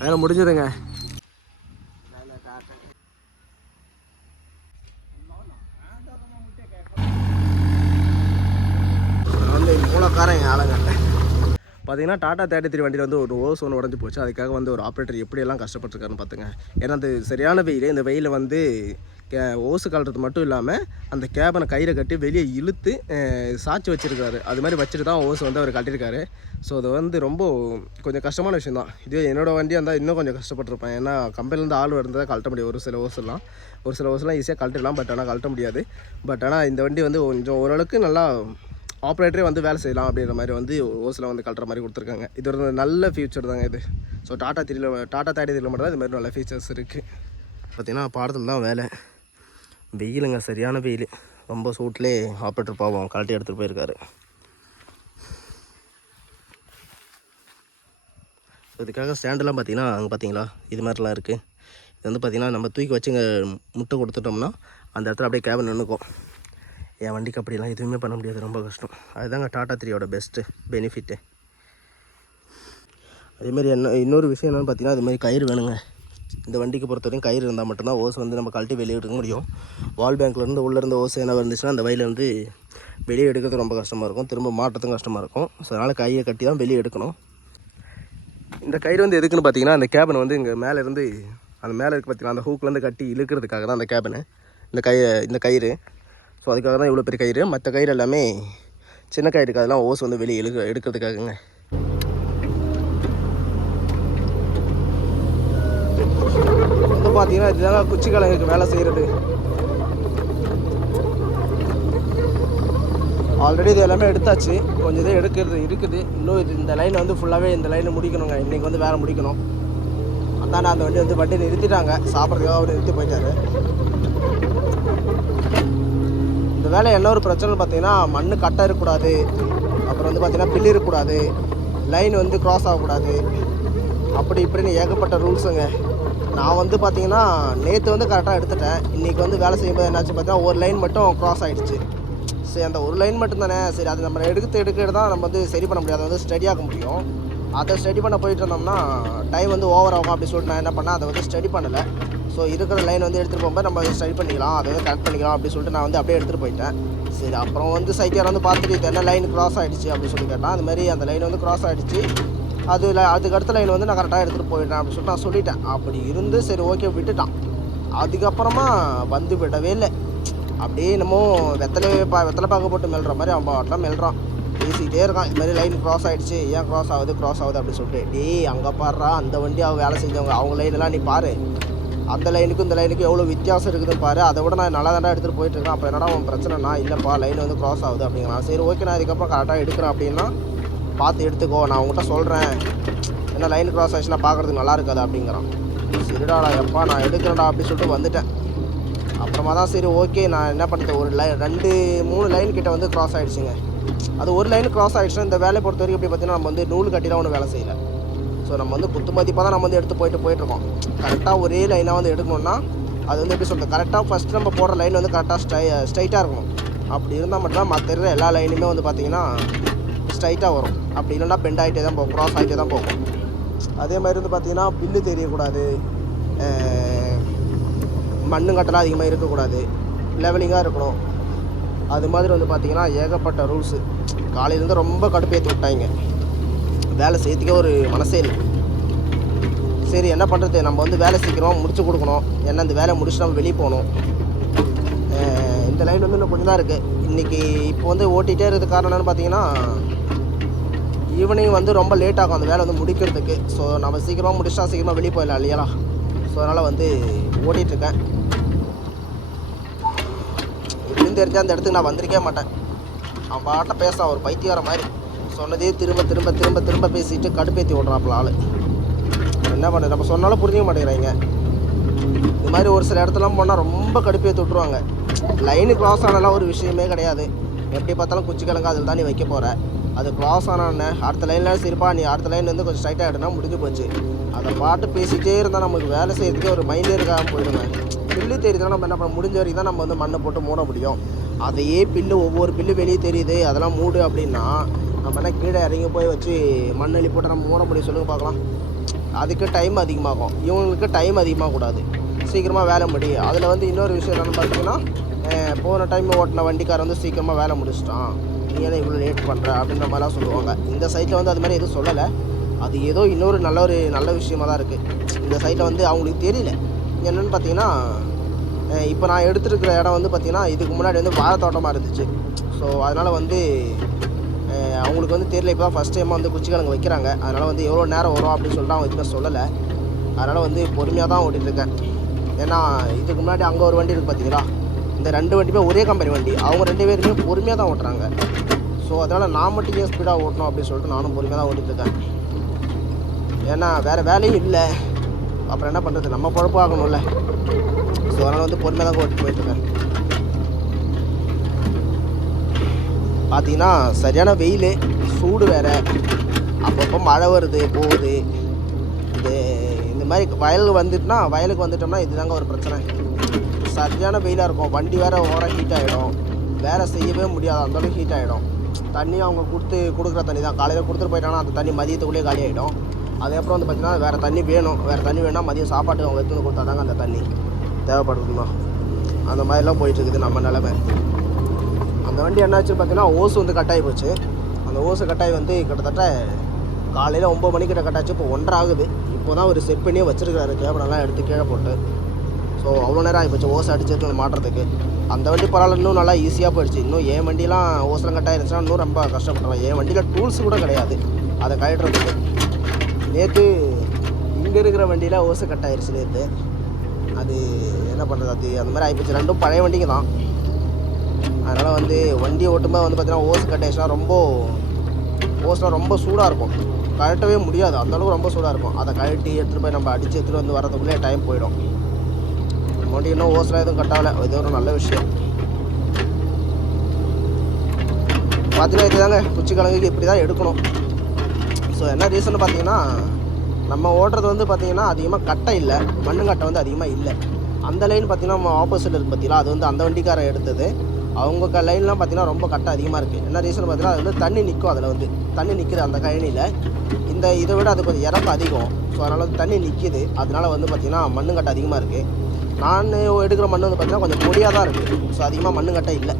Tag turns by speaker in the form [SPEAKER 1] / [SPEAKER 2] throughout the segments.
[SPEAKER 1] வேலை முடிஞ்சதுங்க. வந்து மூலக்காரன் ஆளுங்க பார்த்தீங்கன்னா டாடா தேர்ட்டி த்ரீ வண்டியில் வந்து ஒரு ஓஸ் ஒன்று உடஞ்சி போச்சு. அதுக்காக வந்து ஒரு ஆப்ரேட்டர் எப்படியெல்லாம் கஷ்டப்பட்டுருக்காருன்னு பார்த்துங்க ஏன்னா அது சரியான வெயில் இந்த வெயிலில் வந்து கே ஓசு கலறது மட்டும் இல்லாமல் அந்த கேபனை கயிறை கட்டி வெளியே இழுத்து சாச்சி வச்சுருக்காரு அது மாதிரி வச்சுட்டு தான் ஓஸ் வந்து அவர் கட்டியிருக்காரு. ஸோ அது வந்து ரொம்ப கொஞ்சம் கஷ்டமான விஷயம் தான். இதுவே என்னோடய வண்டியாக இருந்தால் இன்னும் கொஞ்சம் கஷ்டப்பட்டிருப்பேன். ஏன்னா கம்பெனிலேருந்து ஆள் இருந்தால் கழட்ட முடியும். ஒரு சில ஓசெல்லாம். ஒரு சில ஓசெல்லாம் ஈஸியாக கழட்டிடலாம். பட் ஆனால் கழட்ட முடியாது. பட் ஆனால் இந்த வண்டி வந்து கொஞ்சம் ஓரளவுக்கு நல்லா ஆப்ரேட்டரே வந்து வேலை செய்யலாம் அப்படின்ற மாதிரி வந்து ஓஸில் வந்து கட்டுற மாதிரி கொடுத்துருக்காங்க. இது ஒரு நல்ல ஃபியூச்சர் தாங்க இது. ஸோ டாட்டா திரியில் டாட்டா தேடி தெரியல மட்டும் தான் இது மாதிரி நல்ல ஃபீச்சர்ஸ் இருக்குது பார்த்தீங்கன்னா பாடத்தில் தான் வேலை. வெயிலுங்க சரியான வெயில். ரொம்ப சூட்லேயே ஆப்ரேட்டர் பாவம் கழட்டி எடுத்துகிட்டு போயிருக்காரு. இதுக்காக ஸ்டாண்டெல்லாம் பார்த்தீங்கன்னா அங்கே பார்த்தீங்களா இது மாதிரிலாம் இருக்குது இது வந்து பார்த்திங்கன்னா நம்ம தூக்கி வச்சுங்க முட்டை கொடுத்துட்டோம்னா அந்த இடத்துல அப்படியே கேபன் நின்றுக்கும் என் வண்டிக்கு அப்படிலாம் எதுவுமே பண்ண முடியாது ரொம்ப கஷ்டம். அதுதாங்க டாடா த்ரீயோட பெஸ்ட்டு பெனிஃபிட்டு அதேமாரி என்ன இன்னொரு விஷயம் என்னென்னு பார்த்தீங்கன்னா அதுமாரி கயிறு வேணுங்க. இந்த வண்டிக்கு பொறுத்த வரைக்கும் கயிறு இருந்தால் மட்டும்தான் ஓஸ் வந்து நம்ம கழட்டி வெளியே எடுக்க முடியும். வால் பேங்க்லேருந்து உள்ளே இருந்த ஓஸ் என்ன இருந்துச்சுன்னா அந்த வயலில் வந்து வெளியே எடுக்கிறது ரொம்ப கஷ்டமாக இருக்கும். திரும்ப மாட்டுறதும் கஷ்டமாக இருக்கும். ஸோ அதனால் கையை கட்டி தான் வெளியே எடுக்கணும். இந்த கயிறு வந்து எதுக்குன்னு பார்த்தீங்கன்னா அந்த கேபின் வந்து இங்கே மேலே இருந்து அந்த மேலே இருக்குது பார்த்தீங்கன்னா அந்த ஹூக்லேருந்து கட்டி இழுக்கிறதுக்காக தான் அந்த கேபினு இந்த கயிறு இந்த கயிறு. ஸோ அதுக்காக தான் இவ்வளோ பெரிய கயிறு. மற்ற கயிறு எல்லாமே சின்ன கயிறுக்கு அதெல்லாம் ஓஸ் வந்து வெளியே இழுக்க எடுக்கிறதுக்காகங்க. பார்த்தீங்கன்னா இதுதான் குச்சி கிழங்குக்கு வேலை செய்கிறது ஆல்ரெடி இது எல்லாமே எடுத்தாச்சு. கொஞ்சம் இதே எடுக்கிறது இருக்குது. இன்னும் இது இந்த லைன் வந்து ஃபுல்லாகவே இந்த லைனை முடிக்கணுங்க. இன்றைக்கி வந்து வேலை முடிக்கணும். அதான் அந்த வண்டி வந்து வண்டி நிறுத்திட்டாங்க. சாப்பிட்றதுக்காக அவர் நிறுத்தி போயிட்டாரு. இந்த வேலை என்ன ஒரு பிரச்சனை பார்த்தீங்கன்னா மண் கட்டை இருக்கக்கூடாது. அப்புறம் வந்து பார்த்தீங்கன்னா பில்லு இருக்கக்கூடாது. லைன் வந்து க்ராஸ் ஆகக்கூடாது. அப்படி இப்படின்னு ஏகப்பட்ட ரூல்ஸுங்க நான் வந்து பார்த்தீங்கன்னா நேற்று வந்து கரெக்டாக எடுத்துட்டேன். இன்றைக்கி வந்து வேலை செய்யும்போது என்னாச்சு பார்த்தீங்கன்னா ஒரு லைன் மட்டும் க்ராஸ் ஆகிடுச்சு சரி அந்த ஒரு லைன் மட்டும் தானே சரி அது நம்ம எடுத்து எடுக்கிறது தான் நம்ம வந்து சரி பண்ண முடியாது அதை வந்து ஸ்டடியாக முடியும். அதை ஸ்டடி பண்ண போயிட்டு இருந்தோம்னா டைம் வந்து ஓவர் ஆகும் அப்படி சொல்லிட்டு நான் என்ன பண்ணேன் அதை வந்து ஸ்டடி பண்ணலை. ஸோ இருக்கிற லைன் வந்து எடுத்துகிட்டு போகும்போது நம்ம ஸ்டடி பண்ணிக்கலாம் அதை வந்து கரெக்ட் பண்ணிக்கலாம் அப்படி சொல்லிட்டு நான் வந்து அப்படியே எடுத்துகிட்டு போயிட்டேன். சரி அப்புறம் வந்து சைக்கிள் வந்து பார்த்துட்டு இது என்ன லைன் கிராஸ் ஆகிடுச்சு அப்படின்னு சொல்லி கேட்டால் அந்த மாதிரி அந்த லைன் வந்து கிராஸ் ஆகிடுச்சு அதில் அதுக்கு அடுத்த லைன் வந்து நான் கரெக்டாக எடுத்துகிட்டு போயிடுறேன் அப்படின்னு சொல்லிட்டு நான் சொல்லிட்டேன். அப்படி இருந்து சரி ஓகே விட்டுட்டான். அதுக்கப்புறமா வந்து விடவே இல்லை. அப்படியே என்னமோ வெத்தலை பா வெத்தலை பாக்க போட்டு மெல்ற மாதிரி அவன் பாட்டெலாம் மெல்றான். பேசிக்கிட்டே இருக்கான். இது மாதிரி லைன் க்ராஸ் ஆகிடுச்சு ஏன் க்ராஸ் ஆகுது? க்ராஸ் ஆகுது அப்படின்னு சொல்லிட்டு டேய் அங்கே பாடுறா அந்த வண்டி அவங்க வேலை செஞ்சவங்க அவங்க லைன்லாம் நீ பாரு. அந்த லைனுக்கும் இந்த லைனுக்கும் எவ்வளோ வித்தியாசம் இருக்குதுன்னு பாரு. அதை விட நான் நல்லா தாண்டா எடுத்துகிட்டு போயிட்டு இருக்கேன். அப்போ என்னடா உன் பிரச்சனைனா இல்லைப்பா லைன் வந்து க்ராஸ் ஆகுது அப்படிங்கிறான். சரி ஓகே நான் இதுக்கப்புறம் கரெக்டாக எடுக்கிறேன் அப்படின்னா பார்த்து எடுத்துக்கோ நான் உங்கள்கிட்ட சொல்கிறேன் என்ன லைன் கிராஸ் ஆச்சுன்னா பார்க்குறதுக்கு நல்லா இருக்காது அப்படிங்கிறான். சரிடாடா எப்பா நான் எடுக்கிறேன்டா அப்படின்னு சொல்லிட்டு வந்துட்டேன். அப்புறமா தான் சரி ஓகே நான் என்ன பண்ணுறது ஒரு லைன் ரெண்டு மூணு லைன் கிட்ட வந்து கிராஸ் ஆகிடுச்சுங்க அது ஒரு லைன் கிராஸ் ஆகிடுச்சுன்னா இந்த வேலையை பொறுத்த வரைக்கும் எப்படி பார்த்தீங்கன்னா நம்ம வந்து நூல் கட்டிலாம் ஒன்றும் வேலை செய்யலை. ஸோ நம்ம வந்து குத்து மதிப்பாக தான் நம்ம வந்து எடுத்து போயிட்டு போயிட்டுருக்கோம். கரெக்டாக ஒரே லைனாக வந்து எடுக்கணும்னா அது வந்து எப்படி சொல்கிறது கரெக்டாக ஃபஸ்ட்டு நம்ம போடுற லைன் வந்து கரெக்டாக ஸ்டை ஸ்ட்ரைட்டாக இருக்கணும். அப்படி இருந்தால் மட்டும்தான் மற்ற எல்லா லைனுமே வந்து பார்த்திங்கன்னா ஸ்ட்ரைட்டாக வரும். அப்படி இல்லைன்னா பெண்ட் ஆகிட்டே தான் போகும் க்ராஸ் ஆகிட்டே தான் போகும். அதே மாதிரி வந்து பார்த்திங்கன்னா பில்லு தெரியக்கூடாது. மண்ணு கட்டலாம் அதிகமாக இருக்கக்கூடாது. லெவலிங்காக இருக்கணும். அது மாதிரி வந்து பார்த்திங்கன்னா ஏகப்பட்ட ரூல்ஸு காலையிலேருந்து ரொம்ப கடுப்பேற்றி விட்டாங்க. வேலை செய்யறதுக்கே ஒரு மனசே இல்லை. சரி என்ன பண்ணுறது நம்ம வந்து வேலை சீக்கிரம் முடிச்சு கொடுக்கணும். ஏன்னா இந்த வேலை முடிச்சு நம்ம வெளியே போகணும். இந்த லைன் வந்து இன்னும் கொஞ்சம் தான் இருக்குது இன்றைக்கி இப்போ வந்து ஓட்டிகிட்டே இருக்கிறது காரணம் என்னென்னு பார்த்தீங்கன்னா ஈவினிங் வந்து ரொம்ப லேட் ஆகும். அந்த வேலை வந்து முடிக்கிறதுக்கு. ஸோ நம்ம சீக்கிரமாக முடிச்சா சீக்கிரமாக வெளியே போயிடலாம் இல்லையா? ஸோ அதனால் வந்து ஓட்டிகிட்ருக்கேன் இப்படின்னு தெரிஞ்சால் அந்த இடத்துக்கு நான் வந்திருக்கவே மாட்டேன். அவன் பாட்டை பேசான் ஒரு பைத்தியார மாதிரி. சொன்னதே திரும்ப திரும்ப திரும்ப திரும்ப பேசிட்டு கடுப்பேற்றி விட்றாப்புல ஆள். என்ன பண்ண நம்ம சொன்னாலும் புரிஞ்சிக்க மாட்டேங்கிறாங்க. இது மாதிரி ஒரு சில இடத்துலாம் போனால் ரொம்ப கடுப்பேற்றி தொட்டுருவாங்க. லைனு க்ராஸ் ஆனாலாம் ஒரு விஷயமே கிடையாது. எப்படி பார்த்தாலும் குச்சி கிழங்கு அதில் தான் நீ வைக்க போகிற அது க்ளாஸ் ஆனானே அடுத்த லைனில் சரிப்பா நீ அடுத்த லைன் வந்து கொஞ்சம் ஸ்ட்ரைட்டாக எடுனா முடிஞ்சு போச்சு. அதை பாட்டு பேசிகிட்டே இருந்தால் நமக்கு வேலை செய்யறதுக்கே ஒரு மைண்டே இருக்காமல் போயிடுங்க. பில்லு தெரியுதுன்னா நம்ம என்ன பண்ண முடிஞ்ச வரைக்கும் தான் நம்ம வந்து மண்ணை போட்டு மூட முடியும். அதையே பில்லு ஒவ்வொரு பில்லு வெளியே தெரியுது அதெல்லாம் மூடு அப்படின்னா நம்ம என்ன கீழே இறங்கி போய் வச்சு மண்ணெளி போட்டு நம்ம மூட முடியும். சொல்லுங்க பார்க்கலாம். அதுக்கு டைம் அதிகமாகும். இவங்களுக்கு டைம் அதிகமாக கூடாது சீக்கிரமாக வேலை முடியும் அதில் வந்து இன்னொரு விஷயம் என்னென்னு பார்த்தீங்கன்னா போன டைம் ஓட்டின வண்டிக்கார் வந்து சீக்கிரமாக வேலை முடிச்சிட்டான். நீ ஏன்னா இவ்வளோ லேட் பண்ணுற அப்படின்ற மாதிரிலாம் சொல்லுவாங்க. இந்த சைட்டில் வந்து அது மாதிரி எதுவும் சொல்லலை. அது ஏதோ இன்னொரு நல்ல ஒரு நல்ல விஷயமா தான் இருக்குது இந்த சைட்டில் வந்து அவங்களுக்கு தெரியல. என்னென்னு பார்த்தீங்கன்னா இப்போ நான் எடுத்துருக்கிற இடம் வந்து பார்த்திங்கன்னா இதுக்கு முன்னாடி வந்து வாழத்தோட்டமாக இருந்துச்சு. ஸோ அதனால் வந்து அவங்களுக்கு வந்து தெரியல இப்போ தான் ஃபஸ்ட் டைமாக வந்து குச்சிக்கிழங்கு வைக்கிறாங்க. அதனால் வந்து எவ்வளோ நேரம் வரும் அப்படின்னு சொல்லிட்டு அவங்க எதுவுமே சொல்லலை. அதனால் வந்து பொறுமையாக தான் ஓட்டிகிட்டு இருக்கேன். ஏன்னா இதுக்கு முன்னாடி அங்கே ஒரு வண்டி இருக்குது பார்த்தீங்களா இந்த ரெண்டு வண்டியுமே ஒரே கம்பெனி வண்டி. அவங்க ரெண்டு பேருமே பொறுமையாக தான் ஓட்டுறாங்க. ஸோ அதனால் நான் மட்டும் ஏன் ஸ்பீடாக ஓட்டணும் அப்படின்னு சொல்லிட்டு நானும் பொறுமையாக தான் ஓட்டிகிட்டு இருக்கேன். ஏன்னா வேறு வேலையும் இல்லை. அப்புறம் என்ன பண்ணுறது நம்ம குழப்பம் ஆகணும்ல. ஸோ அதனால் வந்து பொறுமையாக தான் ஓட்டிட்டு போயிட்டுருக்கேன் பார்த்தீங்கன்னா சரியான வெயில் சூடு வேறு. அப்பப்போ மழை வருது போகுது. இது இந்த மாதிரி வயல் வந்துட்டுனா வயலுக்கு வந்துட்டோம்னா இதுதாங்க ஒரு பிரச்சனை. சரியான வெயிலாக இருக்கும். வண்டி வேறு ஓர ஹீட் ஆகிடும் வேலை செய்யவே முடியாது. அந்த அளவுக்கு ஹீட் ஆகிடும் தண்ணி அவங்க கொடுத்து கொடுக்குற தண்ணி தான். காலையில் கொடுத்துட்டு போயிட்டாங்கன்னா அந்த தண்ணி மதியத்துக்குள்ளேயே காலி ஆகிடும் அதுக்கப்புறம் வந்து பார்த்திங்கன்னா வேறு தண்ணி வேணும். வேறு தண்ணி வேணால் மதியம் சாப்பாட்டுக்கு அவங்க எடுத்துன்னு கொடுத்தாதாங்க அந்த தண்ணி தேவைப்படுதுமா? அந்த மாதிரிலாம் போயிட்டுருக்குது நம்ம நிலமை. அந்த வண்டி என்னாச்சு பார்த்தீங்கன்னா ஓஸ் வந்து கட்டாயி போச்சு. அந்த ஓசு கட்டாயி வந்து கிட்டத்தட்ட காலையில் ஒம்பது மணிக்கிட்ட கட்டாச்சு இப்போ ஒன்றரை ஆகுது. இப்போ தான் ஒரு செட் பண்ணியே வச்சிருக்காரு கேபிளெல்லாம் எடுத்து கீழே போட்டு. ஸோ அவ்வளோ நேரம் ஆகிப்போச்சு ஓசை அடிச்சிருக்கு அந்த மாட்டுறதுக்கு. அந்த வண்டி பரவாயில்ல. இன்னும் நல்லா ஈஸியாக போயிடுச்சு. இன்னும் என் வண்டிலாம் ஓசரம் கட்டாக இருந்துச்சுன்னா இன்னும் ரொம்ப கஷ்டப்படுறேன் என் வண்டியில் டூல்ஸ் கூட கிடையாது. அதை கழட்டுறதுக்கு. நேற்று இங்கே இருக்கிற வண்டியில் ஓசு கட்டாயிருச்சு நேற்று அது என்ன பண்ணுறது அது அந்த மாதிரி ஆகிப்போச்சு ரெண்டும் பழைய வண்டிங்க தான். அதனால் வந்து வண்டி ஓட்டும்போது வந்து பார்த்தீங்கன்னா ஓஸ் கட்டேஷனாக ரொம்ப ஓஸ்லாம் ரொம்ப சூடாக இருக்கும். கழட்டவே முடியாது. அந்தளவுக்கு ரொம்ப சூடாக இருக்கும். அதை கழட்டி எடுத்துகிட்டு போய் நம்ம அடித்து எடுத்துகிட்டு வந்து வரதுக்குள்ளே டைம் போயிடும். வண்டி இன்னும் ஓஸ்லாம் எதுவும் கட்டாகலை. இது ஒரு நல்ல விஷயம். பார்த்தீங்கன்னா இதுதாங்க. குச்சி கிழங்குக்கு இப்படி தான் எடுக்கணும். ஸோ என்ன ரீசன் பார்த்தீங்கன்னா நம்ம ஓட்டுறது வந்து பார்த்திங்கன்னா அதிகமாக கட்டை இல்லை. மண்ணு கட்டை வந்து அதிகமாக இல்லை. அந்த லைன் பார்த்திங்கன்னா நம்ம ஆப்போசிட் இருக்குது பார்த்தீங்களா அது வந்து அந்த வண்டிக்காரன் எடுத்தது. அவங்க க லைன்லாம் பார்த்தீங்கன்னா ரொம்ப கட்டம் அதிகமாக இருக்குது என்ன ரீசன் பார்த்தீங்கன்னா அது வந்து தண்ணி நிற்கும் அதில் வந்து. தண்ணி நிற்குது அந்த கழனியில். இந்த இதை விட அது கொஞ்சம் இறப்பு அதிகம். ஸோ அதனால் வந்து தண்ணி நிற்கிது அதனால் வந்து பார்த்திங்கன்னா மண்ணு கட்டை அதிகமாக இருக்குது நான் எடுக்கிற மண் வந்து பார்த்தீங்கன்னா கொஞ்சம் பொடியாக தான் இருக்குது ஸோ அதிகமாக மண்ணு கட்டை இல்லை.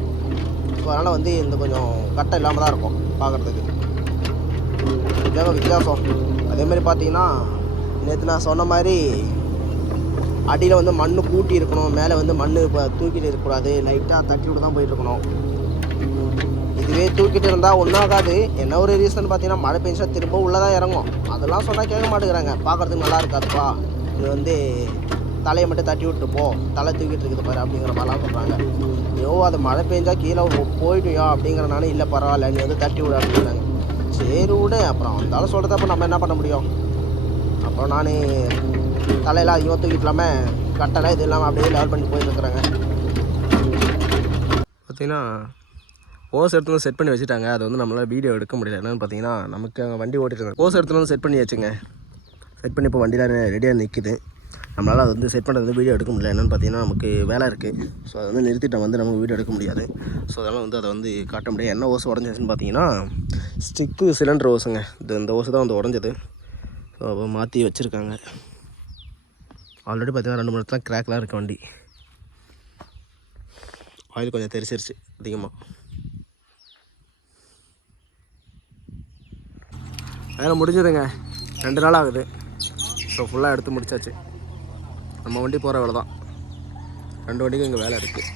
[SPEAKER 1] ஸோ அதனால் வந்து இந்த கொஞ்சம் கட்டை இல்லாமல் தான் இருக்கும் பார்க்குறதுக்கு இதாங்க வித்தியாசம். அதேமாதிரி பார்த்தீங்கன்னா நேற்று நான் சொன்ன மாதிரி அடியில் வந்து மண் கூட்டி இருக்கணும் மேலே வந்து மண் இப்போ தூக்கிட்டு இருக்கக்கூடாது லைட்டாக தட்டி விட்டு தான் போயிட்டு இருக்கணும். இதுவே தூக்கிட்டு இருந்தால் ஒன்றாகாது என்ன ஒரு ரீசன் பார்த்தீங்கன்னா மழை பெஞ்சா திரும்ப உள்ளே தான் இறங்கும். அதெல்லாம் சொன்னால் கேட்க மாட்டேங்கிறாங்க. பார்க்குறதுக்கு நல்லா இருக்காதுப்பா. இது வந்து தலையை மட்டும் தட்டி விட்டு போ. தலை தூக்கிட்டு இருக்குது பாரு அப்படிங்கிற மாதிரிலாம் சொல்கிறாங்க ஐயோ அது மழை பெஞ்சா கீழே போயிடுயா? அப்படிங்கிறனால இல்லை பரவாயில்ல. நீ வந்து தட்டி விடு அப்படிங்கிறாங்க. சரி விடு. அப்புறம் அந்தாலும் சொல்கிறத அப்போ நம்ம என்ன பண்ண முடியும்? அப்புறம் நான் தலையெல்லாம் அதிகமாக தூக்கிக்கலாம கட்டலை இது இல்லாமல் அப்படியே லெவல் பண்ணி போயிருக்கிறாங்க பார்த்தீங்கன்னா ஓஸ் எடுத்து வந்து செட் பண்ணி வச்சுட்டாங்க. அது வந்து நம்மளால் வீடியோ எடுக்க முடியல. என்னென்னு பார்த்தீங்கன்னா நமக்கு அங்கே வண்டி ஓட்டிட்டு ஓஸ் எடுத்து வந்து செட் பண்ணி வச்சுங்க. செட் பண்ணி இப்போ வண்டியில் ரெடியாக நிற்குது நம்மளால் அது வந்து செட் பண்ணுறது வீடியோ எடுக்க முடியல. என்னென்னு பார்த்தீங்கன்னா நமக்கு வேலை இருக்குது ஸோ அதை வந்து நிறுத்திட்டோம் வந்து நமக்கு வீடியோ எடுக்க முடியாது. ஸோ அதனால் வந்து அதை வந்து காட்ட முடியாது என்ன ஓஸ் உடஞ்சிச்சுன்னு பார்த்தீங்கன்னா ஸ்டிக்கு சிலிண்டர் ஓஸுங்க இது இந்த ஓஸு தான் வந்து உடஞ்சது. ஸோ அப்போ மாற்றி வச்சுருக்காங்க. ஆல்ரெடி பார்த்தீங்கன்னா ரெண்டு மணி நேரத்தில் கிராக்லாம் இருக்க வண்டி. ஆயில் கொஞ்சம் தெரிச்சிருச்சு அதிகமாக வேலை முடிஞ்சதுங்க. ரெண்டு நாள் ஆகுது. ஸோ ஃபுல்லாக எடுத்து முடிச்சாச்சு. நம்ம வண்டி போகிற வேலை தான் ரெண்டு வண்டிக்கும் இங்கே வேலை இருக்குது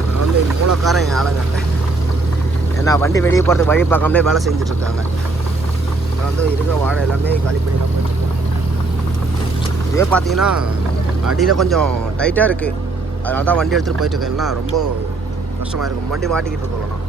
[SPEAKER 1] நான் வந்து மூலக்காரன் என் ஆளுங்க ஏன்னா வண்டி வெளியே போகிறதுக்கு வழி பார்க்காமலே வேலை செஞ்சுட்டு இருக்காங்க நான் வந்து இருக்கிற வாழை எல்லாமே காலி பண்ணி தான் போயிட்டுருக்கேன் இதே பார்த்தீங்கன்னா அடியில் கொஞ்சம் டைட்டாக இருக்குது அதனால தான் வண்டி எடுத்துகிட்டு போயிட்டு இருக்கேன் ரொம்ப கஷ்டமாக இருக்கும். வண்டி மாட்டிக்கிட்டு இருக்கோம்.